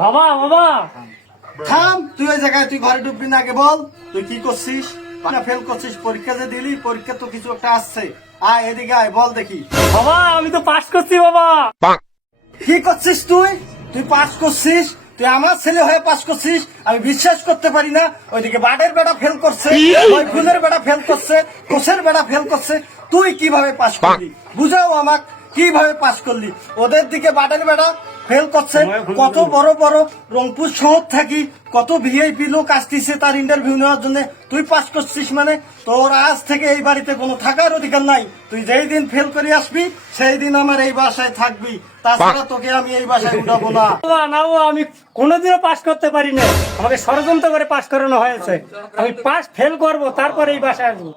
বাবা বাবা থাম, তুই ওই জায়গায় তুই ঘরে ঢুকবি না, আগে বল তুই কি করছিস? না ফেল করছিস, পরীক্ষা যে দিলি, পরীক্ষা তো কিছু একটা আসছে। আয় এদিকে আয়, বল দেখি বাবা আমি তো পাস করছি বাবা। কি করছিস তুই? তুই পাস করছিস? তুই আমার ছেলে হয়ে পাস করছিস? আমি বিশ্বাস করতে পারি না। ওইদিকে বাড়ের বেটা ফেল করছে, ওই ফুলের বেটা ফেল করছে, কোষের বেটা ফেল করছে, তুই কিভাবে পাস করলি? বুঝাও আমাক, কিভাবে পাস করলি? ওদের দিকে বাড়ের বেটা ফেল করছে, কত বড় বড় রংপুর শহর থাকি কত ভিআইপি লোক আসতেছে তার ইন্টারভিউ নেওয়ার জন্য, তুই পাস করছিস মানে তোর আজ থেকে এই বাড়িতে কোনো থাকার অধিকার নাই। তুই যেই দিন ফেল করে আসবি সেই দিন আমার এই বাসায় থাকবি, তাছাড়া তোকে আমি এই বাসায় উঠাবো না। বাবা না ও আমি কোনোদিনও পাস করতে পারি না, আমাকে ষড়যন্ত্র করে পাস করানো হয়েছে। আমি পাস ফেল করব, তারপরে এই বাসায় আসবো।